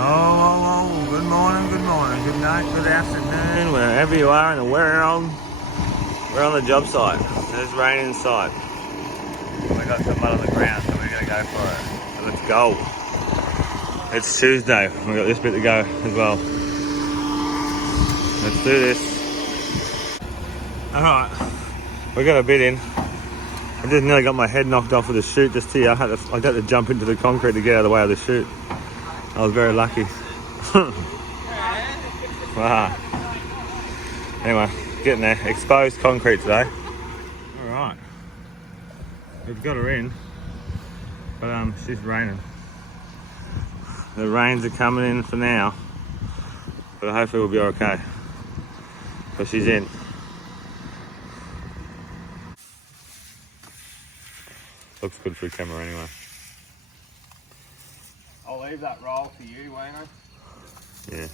Good morning, good night, good afternoon, wherever you are in the world. We're on the job site. There's rain inside. We got some mud on the ground, so we're gonna go for it. So let's go. It's Tuesday. We got this bit to go as well. Let's do this. All right, we got a bit in. I just nearly got my head knocked off with the chute just here. I had to jump into the concrete to get out of the way of the chute. I was very lucky. Wow. Anyway, getting there. Exposed concrete today. Alright. We've got her in. But she's raining. The rains are coming in for now. But hopefully we'll be okay. But she's in. Looks good for a camera anyway. I'll leave that roll for you, Wayno. Yeah.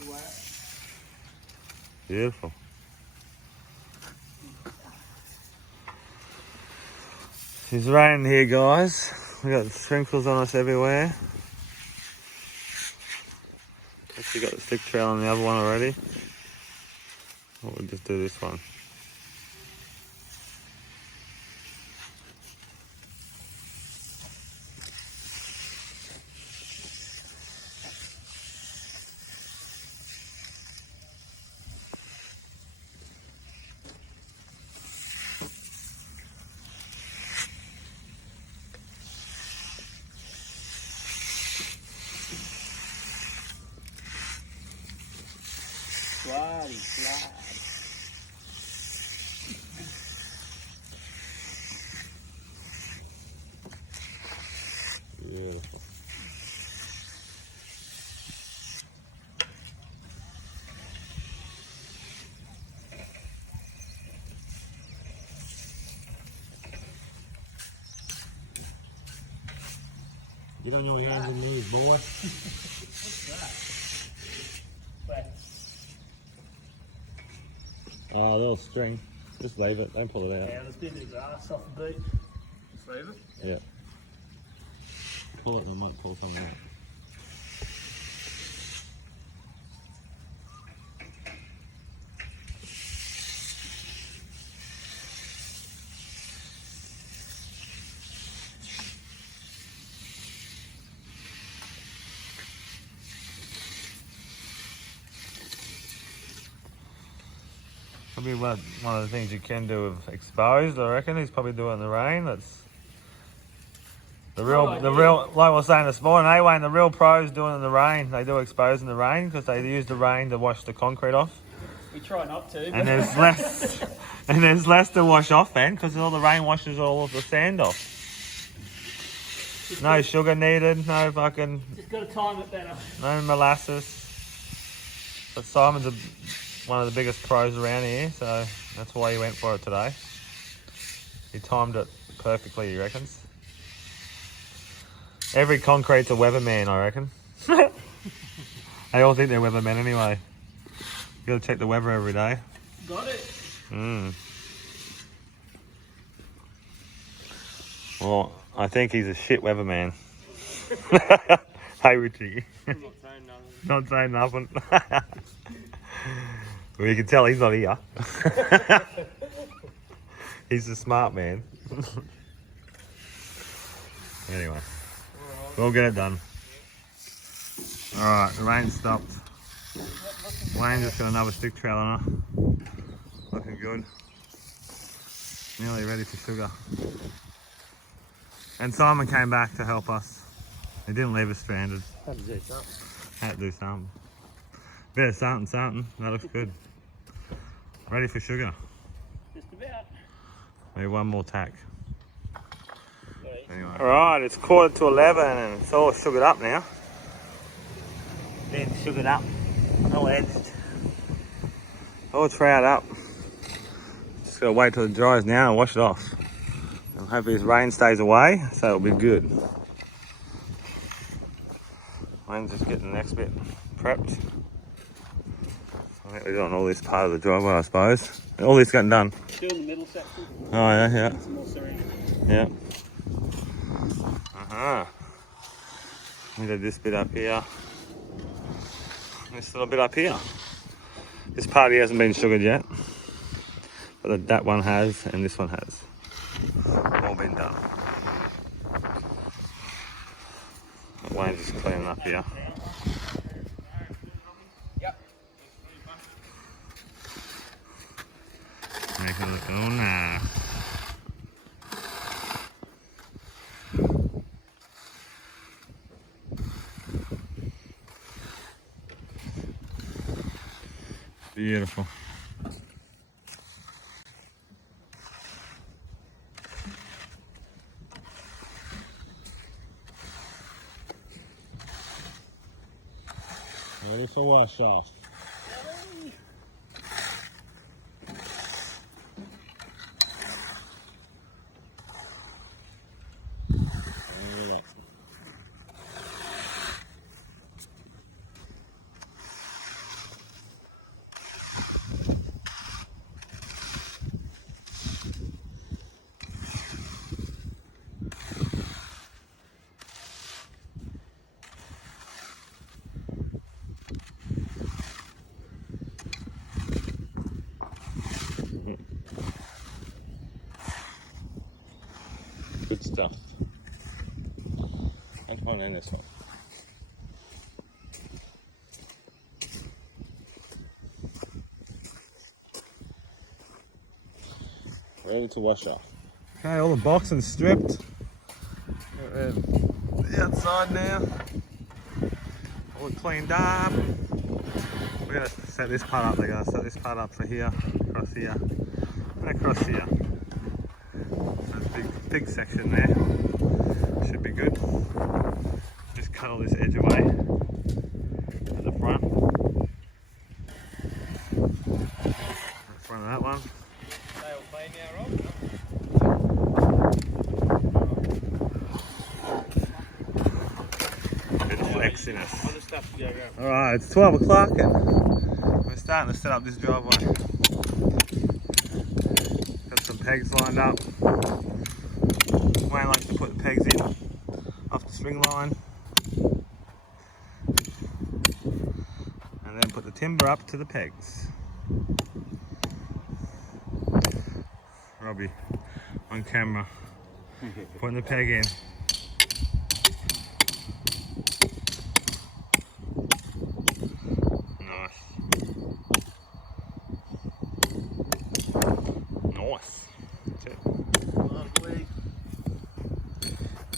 Beautiful. It's raining here, guys. We got sprinkles on us everywhere. Actually got the stick trail on the other one already. We'll just do this one. Slide. Beautiful. Get on your hands and knees, boy. What's that? Where? Oh, little string. Just leave it. Don't pull it out. Yeah, let's do his ass off the beat. Just leave it. Yeah. Pull it and it might pull something out. Probably one of the things you can do with exposed, I reckon. He's probably doing it in the rain. That's the real, like I was saying this morning, Wayne, the real pros do it in the rain. They do expose in the rain because they use the rain to wash the concrete off. We try not to. And there's less to wash off then because all the rain washes all of the sand off. No sugar needed, no fucking... Just got to time it better. No molasses. But Simon's one of the biggest pros around here, so that's why he went for it today. He timed it perfectly, he reckons. Every concrete's a weatherman, I reckon. They all think they're weathermen anyway. You gotta check the weather every day. Got it. Well, I think he's a shit weatherman. Hey, Richie. I'm not saying nothing. Not saying nothing. Well, you can tell he's not here. He's a smart man. Anyway, we'll get it done. Alright, the rain stopped. Wayne just got another stick trail on her. Looking good. Nearly ready for sugar. And Simon came back to help us. He didn't leave us stranded. Had to do something. Had to do something. Bit of something. That looks good. Ready for sugar. Just about. Maybe one more tack. Right. Anyway. Alright, it's 11:15 and it's all sugared up now. Being sugared up. All edged. All trout up. Just gotta wait till it dries now and wash it off. And hopefully this rain stays away, so it'll be good. Wayne's just getting the next bit prepped. I think we're doing all this part of the driveway, I suppose. All this getting done. Still in the middle section. Oh yeah. Some more ceramic. Yeah. We did this bit up here. this little bit up here. This party hasn't been sugared yet, but that one has, and this one has. All been done. Wayne's just cleaning up here. Make it look, oh nah. Beautiful. Ready for wash off. Good stuff. I can't end this one. Ready to wash off. Okay, all the boxing stripped. The outside now. All cleaned up. We're gonna set this part up. They're gonna set this part up for here, across here, and across here. Big section there. Should be good. Just cut all this edge away at the front. The front of that one. They all clean now, Rob? Bit of flexiness. Other stuff to go around. Alright, it's 12 o'clock and we're starting to set up this driveway. Got some pegs lined up. Wayne likes to put the pegs in off the string line and then put the timber up to the pegs. Robbie on camera putting the peg in. Nice. Nice. That's it. Lovely.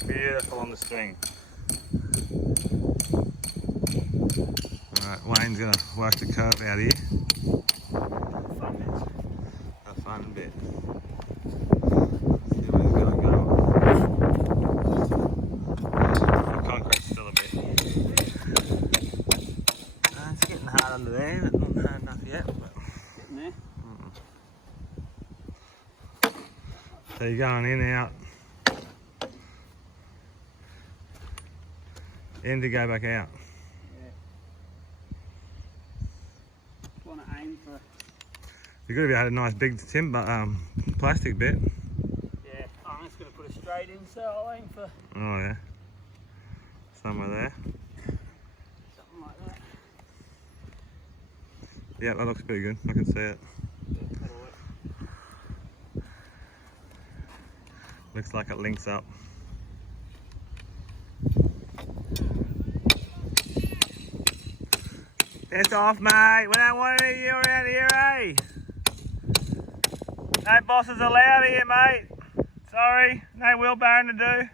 Beautiful on the string. Alright, Wayne's gonna work the curve out here. A fun bit. See where he's gonna go. The concrete's still a bit. It's getting hard under there, but not hard enough yet. But... Getting there. So you're going in, out. In to go back out. Yeah. Just want to aim for. You could have had a nice big timber, plastic bit. Yeah, I'm just going to put it straight in, so I'll aim for Oh yeah. Somewhere there. something like that. Yeah, that looks pretty good. I can see it. Yeah, that'll work. Looks like it links up. Piss off, mate. We don't want any of you around here, eh? No bosses allowed here, mate. Sorry, no wheelbarrowing to do.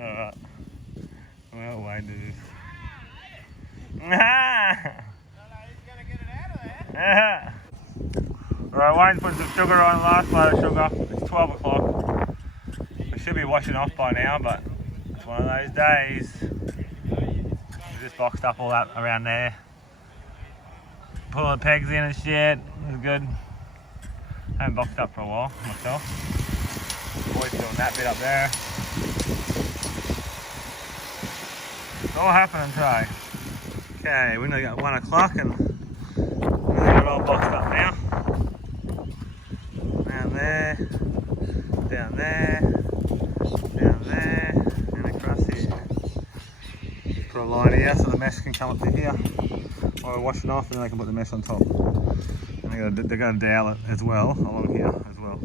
Alright. Well, Wayne do this. Alright, Wayne's putting some sugar on, the last load of sugar. It's 12 o'clock. We should be washing off by now, but it's one of those days. We just boxed up all that around there. Put all the pegs in and shit. It was good. Haven't boxed up for a while myself. Boys doing that bit up there. It's all happening today. Okay, we only got 1 o'clock and we got it all boxed up now. Down there, down there, down there, and across here. put a line here so the mesh can come up to here while we're washing off, and then they can put the mesh on top. And they're going to dowel it as well, along here as well.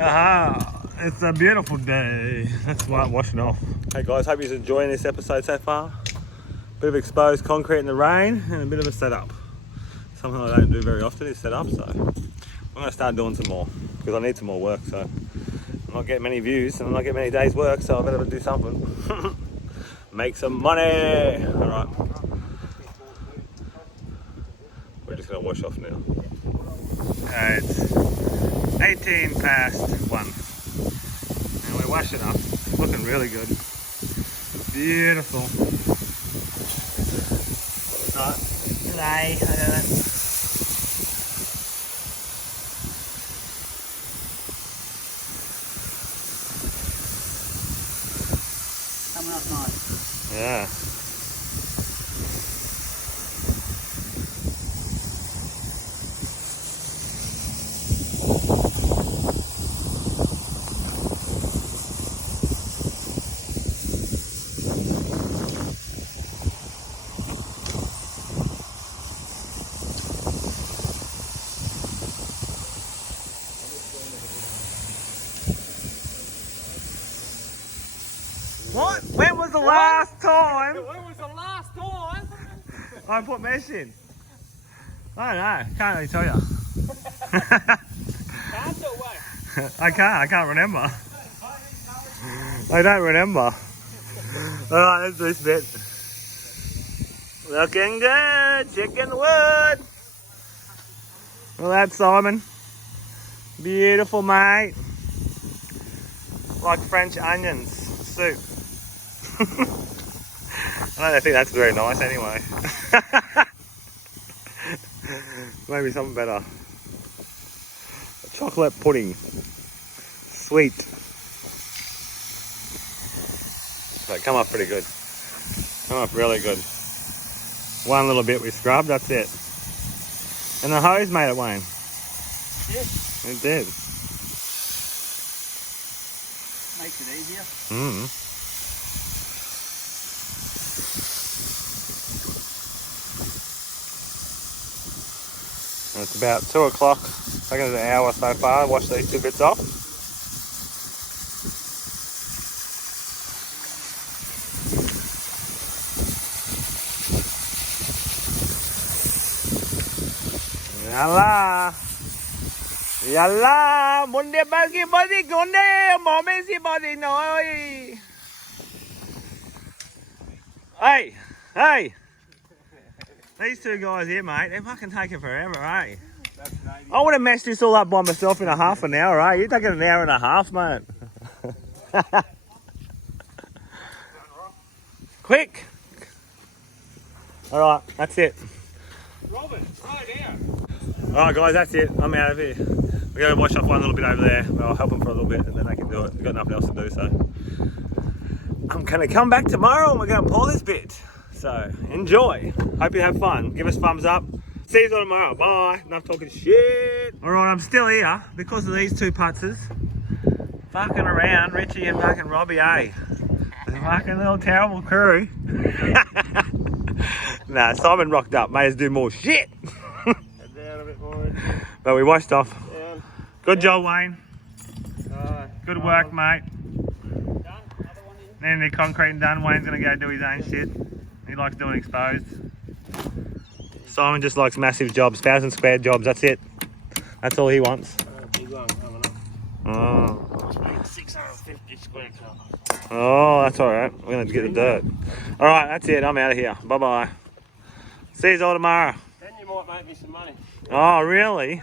Aha! It's a beautiful day. Let's start washing off. Hey guys, hope you're enjoying this episode so far. Bit of exposed concrete in the rain and a bit of a setup. Something I don't do very often is set up, so I'm going to start doing some more because I need some more work. So I'm not getting many views and I'm not getting many days work, so I better do something. Make some money. All right. We're just going to wash off now. It's 18 past 1 and we're washing up. It's looking really good. Beautiful. Today, coming up nice. Yeah. What? When was the last time When was the last time? I put mesh in? I don't know. Can't really tell you. Can't or wait? I can't remember. I don't remember. Alright, let's do this bit. Looking good, chicken wood. Well, that's Simon. Beautiful, mate. Like French onions soup. I don't think that's very nice anyway. Maybe something better. Chocolate pudding. Sweet. So come up pretty good. Come up really good. One little bit we scrubbed, that's it. And the hose made it, Wayne. Yeah. It did. Makes it easier. Mm. And it's about 2 o'clock. I reckon it's an hour so far. Wash these two bits off. Yalla! Yalla! Munde bagi body gonde! Momenti body noi! Hey! Hey! These two guys here, mate, they're fucking taking forever, eh? I would have messed this all up by myself in a half an hour, eh? You're taking an hour and a half, mate. Quick! Alright, that's it. Robin, slow down. Alright guys, that's it. I'm out of here. We're going to wash off one little bit over there. I'll help them for a little bit and then they can do it. We've got nothing else to do, so. I'm going to come back tomorrow and we're going to pull this bit. So, enjoy. Hope you have fun. Give us a thumbs up. See you all tomorrow. Bye. Enough talking shit. Alright, I'm still here because of these two putzers. Fucking around, Richie and fucking Robbie, eh? The fucking little terrible crew. Nah, Simon rocked up. Made us do more shit. Down a bit more. But we washed off. Down. Good job, Wayne. Alright. Good work, mate. Done. Other one in. Then the concrete done. Wayne's gonna go do his own shit. He likes doing exposed. Simon just likes massive jobs, 1,000 square jobs. That's it. That's all he wants. Big one coming up. Oh, 650 square kilometres. oh, that's all right. We're gonna get the dirt. All right, that's it. I'm out of here. Bye bye. See you all tomorrow. Then you might make me some money. Oh, really?